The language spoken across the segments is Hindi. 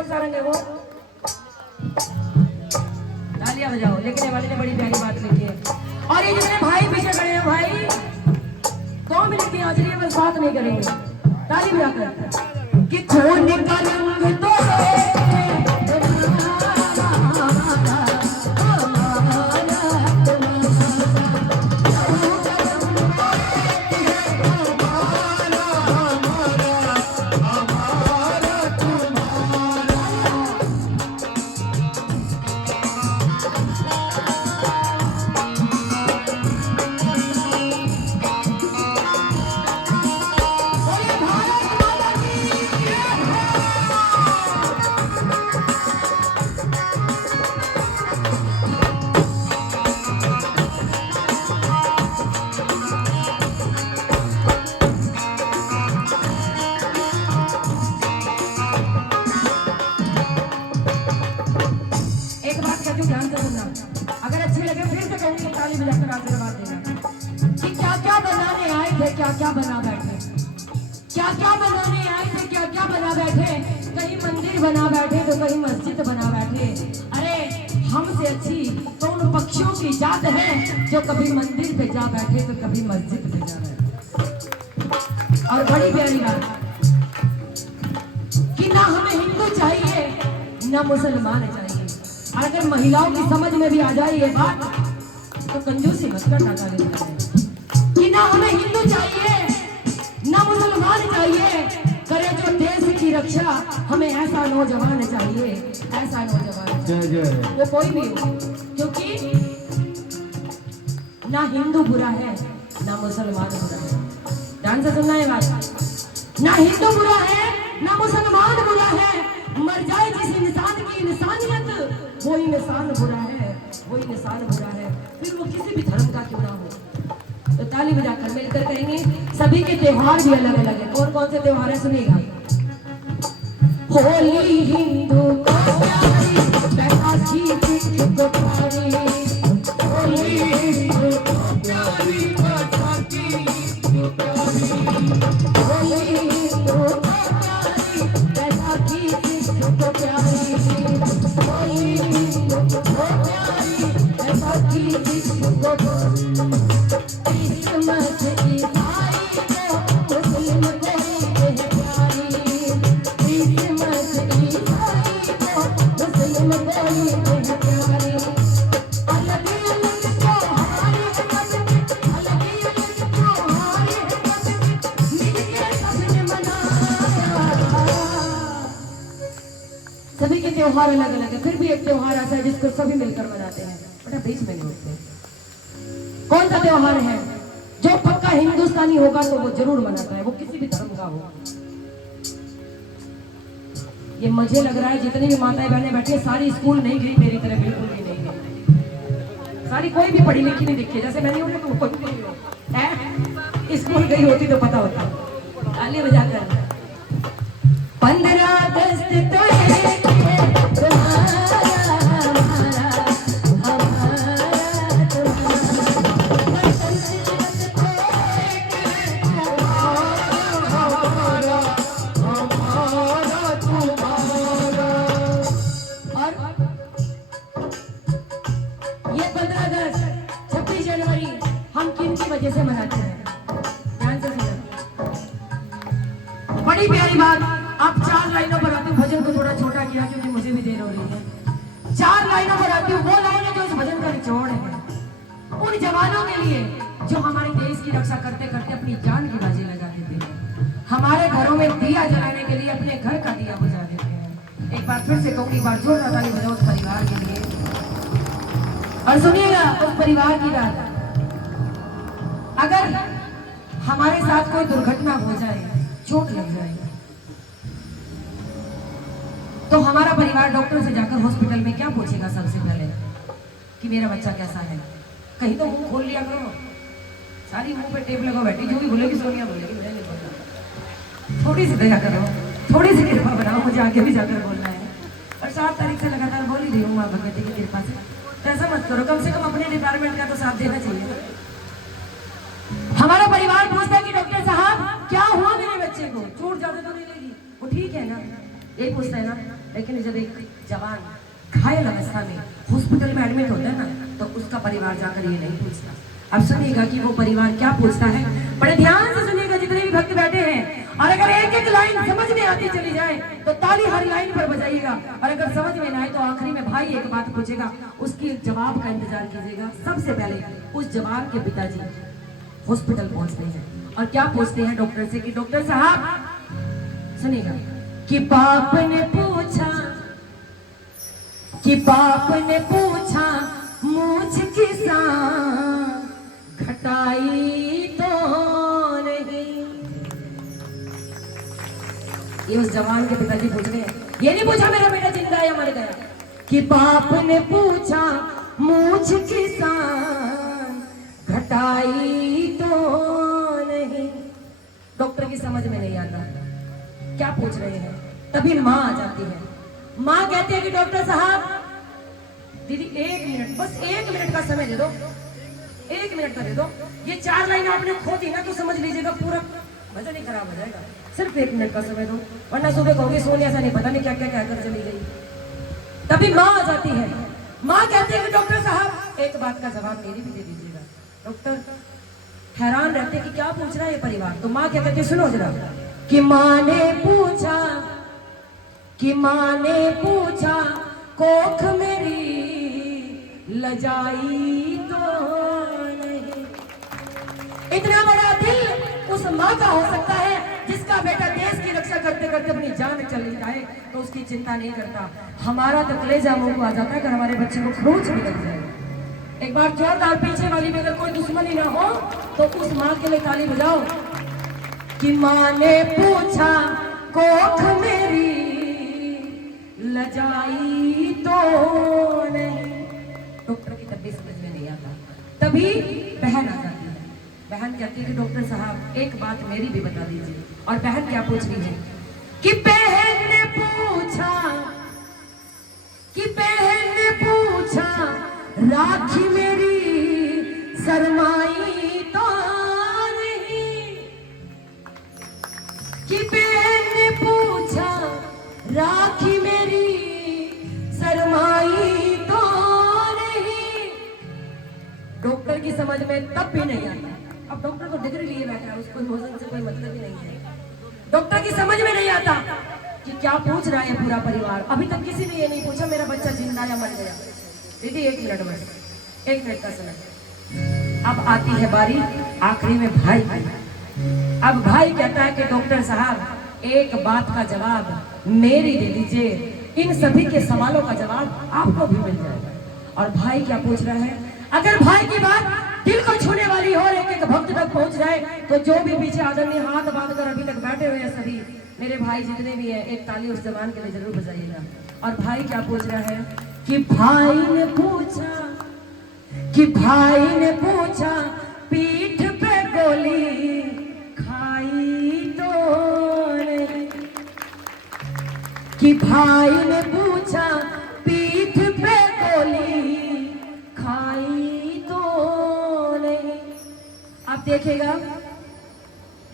कौन सा रंग है वो? तालियां बजाओ। लिखने वाले ने बड़ी प्यारी बात लिखी है। और ये जितने भाई पीछे खड़े हैं भाई, 2 मिनट की हाजिरी में बात नहीं करेंगे, ताली बजाकर कि खून का रंग तो ध्यान से सुनना। अगर अच्छी लगे फिर से कहूंगी ताली बजाकर आशीर्वाद देना कि क्या क्या बनाने आए थे, क्या क्या बना बैठे, क्या क्या बनाने आए थे, क्या क्या बना बैठे। कहीं मंदिर बना बैठे तो कहीं मस्जिद बना बैठे। अरे हमसे अच्छी तो उन पक्षियों की जात है जो कभी मंदिर पे जा बैठे तो कभी मस्जिद पे जा बैठे। और बड़ी प्यारी बात कि ना हमें हिंदू चाहिए ना मुसलमान चाहिए। और अगर महिलाओं की समझ में भी आ जाए ये बात तो कंजूसी मत करना कि ना हमें हिंदू चाहिए ना मुसलमान चाहिए, करे जो देश की रक्षा हमें ऐसा नौजवान चाहिए, ऐसा नौजवान चाहिए। वो कोई भी हो, क्योंकि ना हिंदू बुरा है ना मुसलमान बुरा है। ध्यान से सुनना है बात, ना हिंदू बुरा है ना मुसलमान बुरा है। मर जाए जिस इंसान की इंसानियत वही इंसान बुरा है, वही इंसान बुरा है, फिर वो किसी भी धर्म का क्यों ना हो। तो ताली बजाकर मिलकर कहेंगे। सभी के त्योहार भी अलग अलग है। कौन कौन से त्योहार है सुनिएगा। होली हिंदू को प्यारी, बैसाखी सिख को प्यारी, होली हिंदू को प्यारी, बैसाखी को प्यारी, होली हिंदू को प्यारी, बैसाखी सिख को प्यारी, होली हिंदू को प्यारी, बैसाखी सिख को प्यारी। क्रिसमस ईसाई को मुस्लिम कोई है प्यारी, क्रिसमस ईसाई को मुस्लिम कोई है प्यारी। अलग अलग त्योहार है सबके, अलग अलग त्योहार है सबके, मिलके सबने मनाया। सभी के त्योहार अलग अलग है, फिर भी एक त्योहार ऐसा है जिसको सभी मिलकर मनाते हैं। बड़ा बीच में नहीं होते। कौन सा त्योहार है जो पक्का हिंदुस्तानी होगा तो वो जरूर मनाता है, वो किसी भी धर्म का हो। ये मुझे लग रहा है जितनी भी माताएं बहनें बैठी है सारी स्कूल नहीं गई मेरी तरह, बिल्कुल भी नहीं गई। सारी कोई भी पढ़ी लिखी नहीं दिखी, जैसे मैंने उन्हें तो स्कूल गई होती तो पता होता। ताली बजाकर 15 अगस्त तो वजह से मनाते हैं। ध्यान से सुनो, बड़ी प्यारी बात। आप 4 लाइनों पर आती हूँ, भजन को थोड़ा छोटा किया क्योंकि मुझे भी देर हो रही है। 4 लाइनों पर आती हूँ, वो लाइनें जो इस भजन का निचोड़ है उन जवानों के लिए जो हमारे देश की रक्षा करते करते अपनी जान की बाजी लगा देते हैं, हमारे घरों में दिया जलाने के लिए अपने घर का दिया बुझा देते हैं। एक बार फिर से कहूँगी, एक बार जोरदार ताली बजाओ उस परिवार के लिए। और सुनिएगा उस परिवार की बात, अगर हमारे साथ कोई दुर्घटना हो जाए, चोट लग जाए, तो हमारा परिवार डॉक्टर से जाकर हॉस्पिटल में क्या पूछेगा सबसे पहले कि मेरा बच्चा कैसा है। कहीं तो मुंह खोल लिया करो, सारी मुंह पे टेप लगा बैठी, जो भी बोलेगी सोनिया बोलेगी, मैं नहीं बोलना। थोड़ी सी दया करो, थोड़ी सी कृपा बनाओ, मुझे आगे भी जाकर बोलना है। और 7 तारीख से लगातार बोल ही रही हूँ माँ भगवती की कृपा से। ऐसा मत करो, कम से कम अपने डिपार्टमेंट का तो साथ देना चाहिए। हमारा परिवार पूछता है कि डॉक्टर साहब क्या हुआ मेरे बच्चे को, चोट ज्यादा तो नहीं लगी, वो ठीक है ना, यही पूछता है ना। लेकिन जब एक जवान घायल अवस्था में हॉस्पिटल में एडमिट होता है ना, तो उसका परिवार जाकर ये नहीं पूछता। अब सुनिएगा कि वो परिवार क्या पूछता है, बड़े ध्यान से सुनिएगा जितने भी भक्त बैठे हैं। और अगर एक एक लाइन समझ में आती चली जाए तो ताली हर लाइन पर बजाइएगा, और अगर समझ में ना आए तो आखिरी में भाई एक बात पूछेगा, उसकी जवाब का इंतजार कीजिएगा। सबसे पहले उस जवान के पिताजी हॉस्पिटल पहुंचते हैं और क्या पूछते हैं डॉक्टर से कि डॉक्टर साहब सुनिएगा कि बाप ने पूछा मुझ किसान घटाई तो नहीं। ये उस जवान के पिताजी पूछ रहे हैं, ये नहीं पूछा मेरा बेटा जिंदा है या मर गया, कि बाप ने पूछा मुझ किसान घटाई तो नहीं। डॉक्टर की समझ में नहीं आता क्या पूछ रहे हैं। तभी माँ आ जाती है। माँ कहती है कि डॉक्टर साहब दीदी 1 मिनट, बस 1 मिनट का समय दे दो, 1 मिनट का दे दो। ये 4 लाइन आपने खो दी ना तो समझ लीजिएगा पूरा वजन ही खराब हो जाएगा। सिर्फ 1 मिनट का समय दो, वरना सुबह कहोगे सोनिया सा नहीं पता नहीं क्या क्या कहकर चली गई। तभी माँ आ जाती है। माँ कहती है कि डॉक्टर साहब एक बात का जवाब मेरी भी दे दीजिएगा। डॉक्टर हैरान रहते कि क्या पूछ रहा है ये परिवार। तो माँ क्या कहती है, सुनो जरा, कि माँ ने पूछा कोख मेरी लजाई तो नहीं। इतना बड़ा दिल उस माँ का हो सकता है जिसका बेटा देश की रक्षा करते करते अपनी जान चली जाए तो उसकी चिंता नहीं करता। हमारा तो कलेजा मुंह को आ जाता है अगर हमारे बच्चे को खरोच भी लग जाए। एक बार जोरदार पीछे वाली में अगर कोई दुश्मनी ना हो तो उस माँ के लिए ताली बजाओ कि माँ ने पूछा कोख मेरी लजाई तो नहीं। डॉक्टर की तब भी समझ में नहीं आता। तभी बहन आ जाती है। बहन कहती है कि डॉक्टर साहब एक बात मेरी भी बता दीजिए। और बहन क्या पूछ रही है कि बहन ने पूछा राखी मेरी शरमाई तो नहीं। कि बहन ने पूछा राखी मेरी शरमाई तो नहीं। डॉक्टर की समझ में तब भी नहीं आता। अब डॉक्टर को डिग्री लिए बैठा है, उसको इमोशन से कोई मतलब ही नहीं है। डॉक्टर की समझ में नहीं आता कि क्या पूछ रहा है पूरा परिवार। अभी तक किसी ने ये नहीं पूछा मेरा बच्चा जिंदा या मर गया। दीदी 1 मिनट बस, 1 मिनट का समय। अब आती है बारी आखिरी में भाई की। अब भाई कहता है कि डॉक्टर साहब एक बात का जवाब मेरी दे दीजिए, इन सभी के सवालों का जवाब आपको भी मिल जाएगा। और भाई क्या पूछ रहा है, अगर भाई की बात दिल को छूने वाली हो और एक एक भक्त तक पहुंच जाए तो जो भी पीछे आदमी हाथ बांध कर अभी तक बैठे हुए हैं सभी मेरे भाई जितने भी हैं, एक ताली उस जवान के लिए जरूर बजाइएगा। और भाई क्या पूछ रहा है कि भाई ने पूछा पीठ पे गोली खाई तो नहीं। कि भाई ने पूछा पीठ पे गोली खाई तो नहीं। आप देखिएगा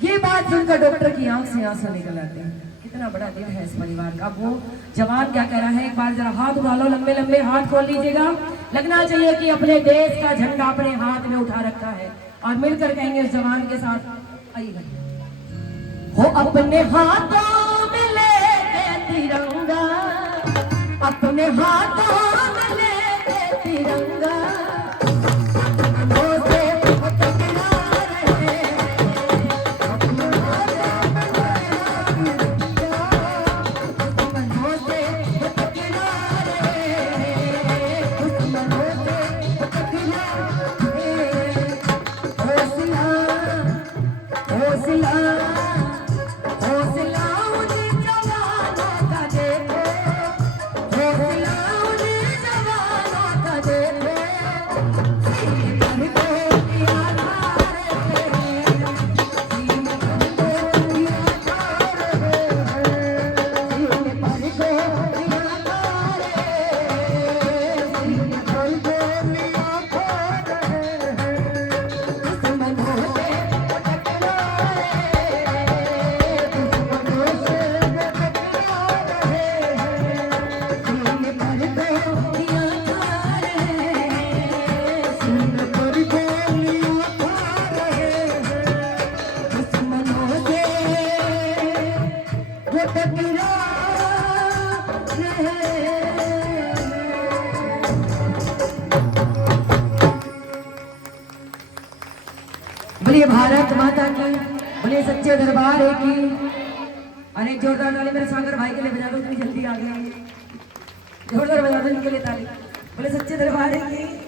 ये बात सुनकर डॉक्टर की आंख से आंसू निकल आते हैं। कितना बड़ा दिल है इस परिवार का। वो जवान क्या कह रहा है, एक बार जरा हाथ उठा लो, लंबे लंबे हाथ खोल लीजिएगा। लगना चाहिए कि अपने देश का झंडा अपने हाथ में उठा रखा है और मिलकर कहेंगे उस जवान के साथ, आइए हो अपने हाथों में लेके तिरंगा, अपने हाथों में लेके तिरंगा। देखो बोलिए भारत माता की, बोलिए सच्चे दरबार है की। अरे एक जोरदार ताली मेरे सागर भाई के लिए बजा दो, इतनी जल्दी आ गए। जोरदार बजा दो इनके लिए ताली, बोले सच्चे दरबार है की।